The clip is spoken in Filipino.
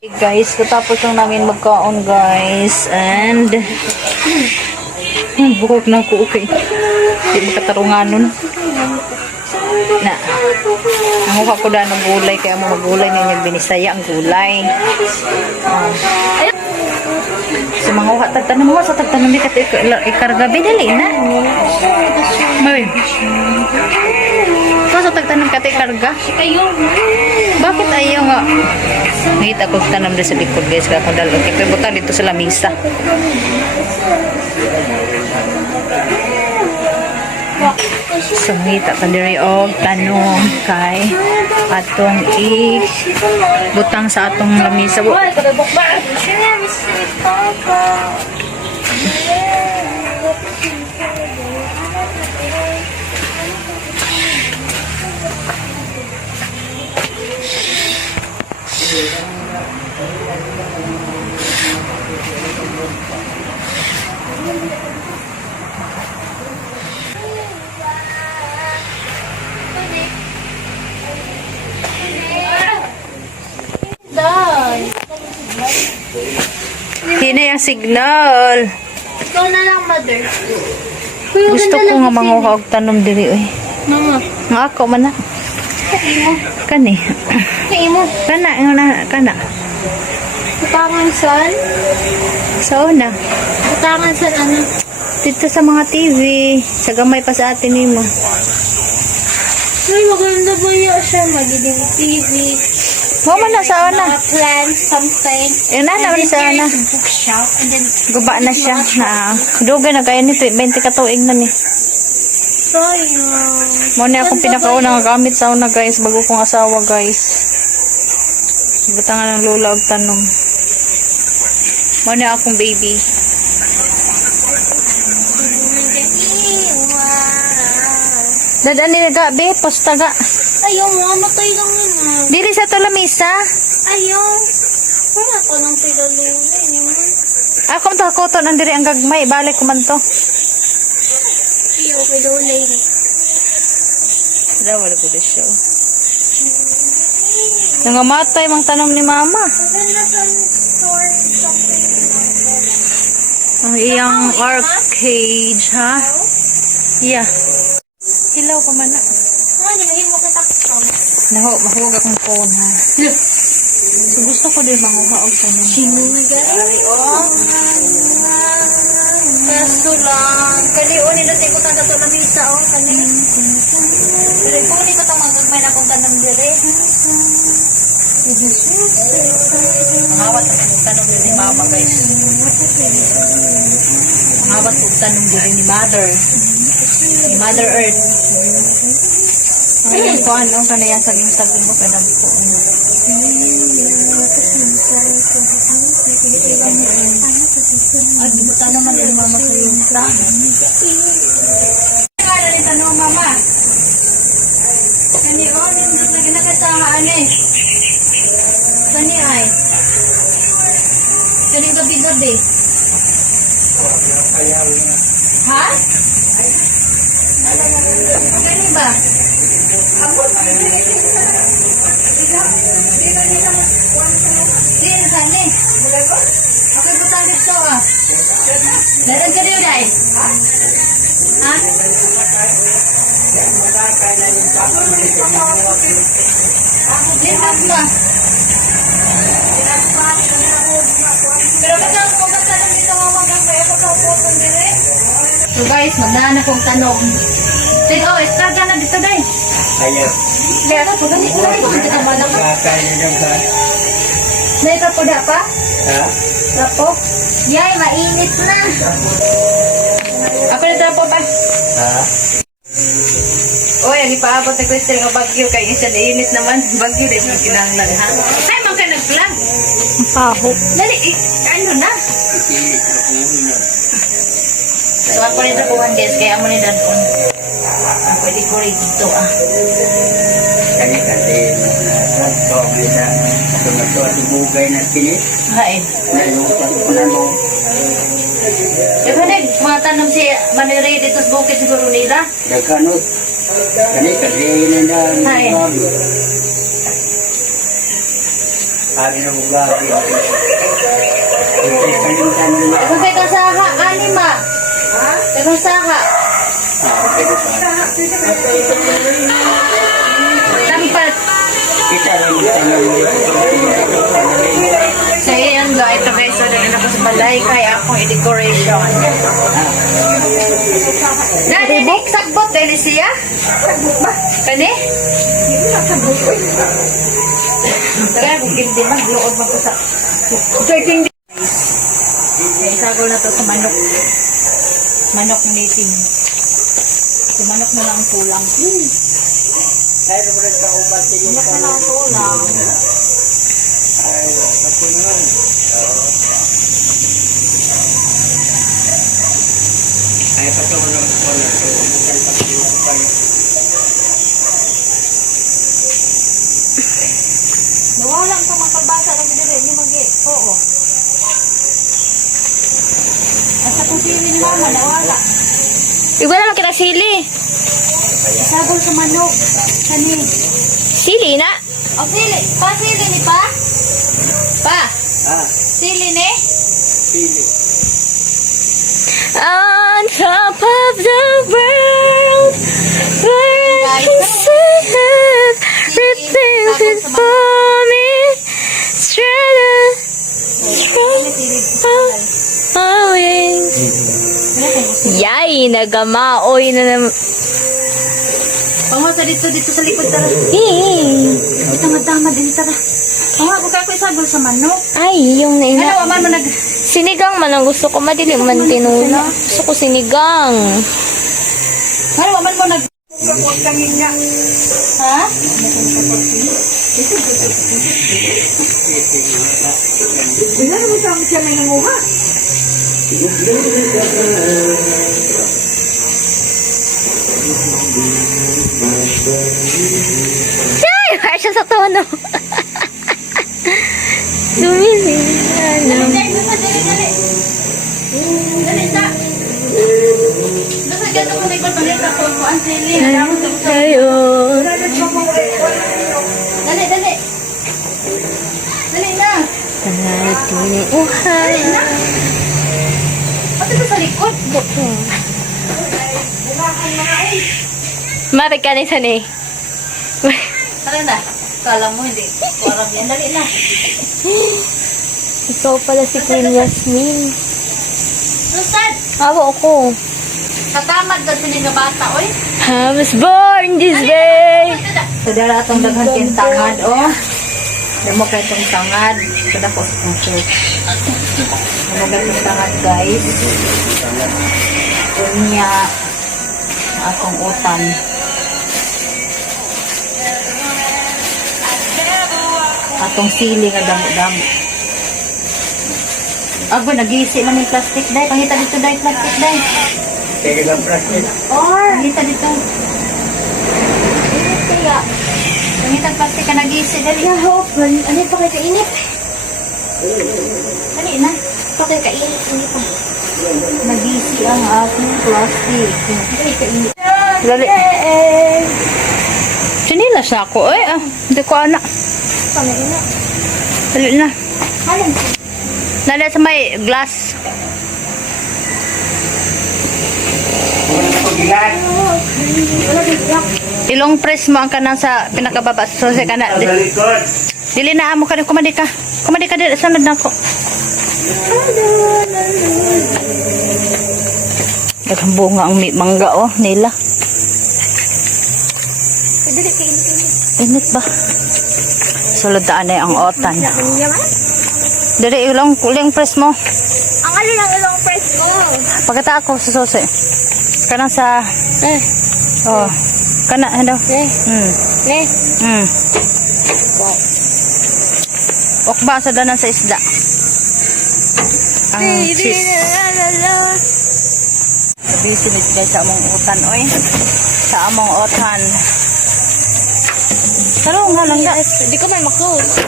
Hey guys, katapos lang namin magkaon guys and buhok na ko okay. Di makatarungan nun. Na. Ang ko da ng gulay kaya mo magulay niya binisaya ang gulay. Sa mga tagtanan mo sa tagtanan di kat ikarga bidali na. May. Sa tagtanan kat ikarga. Bakit ayaw nga? Nakita ko tanam din sa likod guys kaya kung dalo okay, butang dito sa lamisa. So nakita ka diri og tanong kay atong butang sa atong lamisa. Hinay ang signal. Ikaw na lang, mother. Gusto ko nga manguha og tanom diri oy. Mama. Nga ako man na. Kani. Kaimo. Kana kana. Butangan san? So na. Butangan san ano? Dito sa mga TV, sa gamay pa sa atin nimo. Ay, maganda ba niya siya? Magiging TV. Mo man na sa ana. Plants, something. Yun na naman sa ana. Bookshop. And then, Guba na siya na dugay na kaya nito 20 ka tuig na ni. sayang. Mo na akong pinakauna nga gamit sa una guys bago kong asawa guys. Butangan ng lola og tanom. Mo na akong baby. Dadan ni gabi postaga. Ayaw mo, matay lang naman. Dili sa tulamisa. Ayaw. Wala ko nang pilalulay naman. Ako man takoton ang diri ang gagmay balik ko man to. Ayaw pilulay ni. Wala gud siya. Nangamatay mang tanom ni mama. Maganda sa store something. Ang iyang arcade ha. Yeah. Hilaw pa man na. Ano, hindi mo katakot. Mahug akong phone ha. So, gusto ko din manguha og tanom. Sino na gari? Oh. Kaso lang. Kalion nila tayo ko tanda to na misa. Oh, kani. Kalion ko itong magagmay na kong tanong dire. Mangawat ang tanom ni mama guys. Mangawat ang tanom ni mother. Ni Mother Earth. Ayun ko ano kanaya saging saging mo kadam ko. Ay, di mo tanong man din mama sa yung sa. Kala ni tanong mama. Kani o, nindot na ginakasahaan eh. Kani ay. Kani gabi-gabi. Ha? Kani ba? Hindi, kani. Ako butang dito ah. Daran ka rin ay. Ha? Lihat na. Pero kasi kung magtanong dito nga magkakaya pagkakapotong dire. So guys, magdaan akong tanong. Sige, oh, estraga na dito day. Ayaw. Kaya ka po, ganit ko dito ba na ka? Kakain na ba? Dahil ka po da pa? Ha? Trapo? Yay, mainit na. Ako na trapo ba? Ha? Oy, ani paabot sa question nga bagyo kay isa na init naman. Bagyo din mo kinahanglan ha. Ay, man ka nag-vlog. Paho. Dali, ano na? So ako rin nakuhan guys, kaya mo ni dadon. Pwede ko rin dito ah. Kani kasi nagkakao kita. Ito at ibugay na tinis. Hain. Nailupan ko na mo. Eh, panig, mga tanong si Maniri dito sa bukid siguro nila. Dagkanot. Kani kasi na Hai. Hari na bugabi. Ito kalimutan nila. Kung kay kasaha, anima. Kay kasaha. Pero pa. Tampat. Kita lang yung tanong dito. So, yun guys. Ito guys. So, dali na ko sa balay. Kaya akong i-decoration. Dali, sagbot. Dali siya. Sagbot ba? Kani? Kaya kung hindi magluod mo ko sa joking isagol na to sa manok. Manok native. Si manok na lang ang kulang. Kaya mo rin kaubat sa yung Manok na lang ang kulang. ay napunan. Ay patuloy ko na ito. Nawala ang makabasa lang dito. Hindi magi. Oo. Asa kung sili ni mama, nawala. Iba naman kita sili. Isagol sa manok. Kani. Sili na? O sili. Pa sili ni pa? Pa. Ah, Sili ni? pili. On top of the world, where I can see everything before me, straight away. Yay, nagamaoy na naman. Pangusa dito sa likod tara. Eh, Tamad-tamad din tara. Pangusa ko kako isagol sa manok. ay, yung Ano, naina. aman mo nag... Sinigang man ang gusto ko. Madili man tinula. Gusto ko sinigang. Ano, aman mo nag... Ha? Ay, kaya siya sa tono. Dumili. Ano? Dali, dali. Dali, sa. Nasa gato ko na ikot ang ito ko. Ang sili. Ayun. Dali, dali. Dali na. Dali uhay. Pati ba sa likod? Mapigkanin sa ni. Tara na. Kala mo hindi. Parang yan. Dali na. Ikaw pala si Queen Yasmin. Susan! Awo ako. Katamad ka sa nga bata, oy. I was born this way. So, dala atong daghan kayong tangad, oh. Damo kayo itong tangad. Kada ko sa itong shirt. Damo kayo itong tangad, guys. Kunya. Akong utan. Atong sili nga damo-damo. Abo, nag-iisi man yung plastic, day. Pangita dito, day, plastic, day. Kaya lang plastic. Pangita dito. Kaya, Pangita plastic ka nag-iisi, dali. nahopan. Ano pa kayo kainit? Dali na. Pa kayo kainit. Hindi pa. Nag-iisi ang ating plastic. Dali kainit. Dali. Sinilas na ako, eh. Hindi ko anak. Pangina. Dali na. Halin. Dali sa may glass. Pagbilan. Wala bigyak. Ilong press mo ang kanang sa pinakababa. So, sa kana. Sa likod. Dili na amo ka. Kumadi ka. Kumadi ka dili. Sanod na ako. Daghang bunga ang mangga, oh. Nila. Dali kainit. Init ba? Sulod daan na ang otan. Ang yaman. Dali ilong press mo. Ang alin ang ilong press mo. Pagkata ako sa sose. Kanang sa... Oh. Kana, ano? Ne. Wow. Okba sa danan sa isda. Ang cheese. Busy mit guys sa among utan, oy. Sa among otan. Taro nga lang, guys. Di ko may maklose.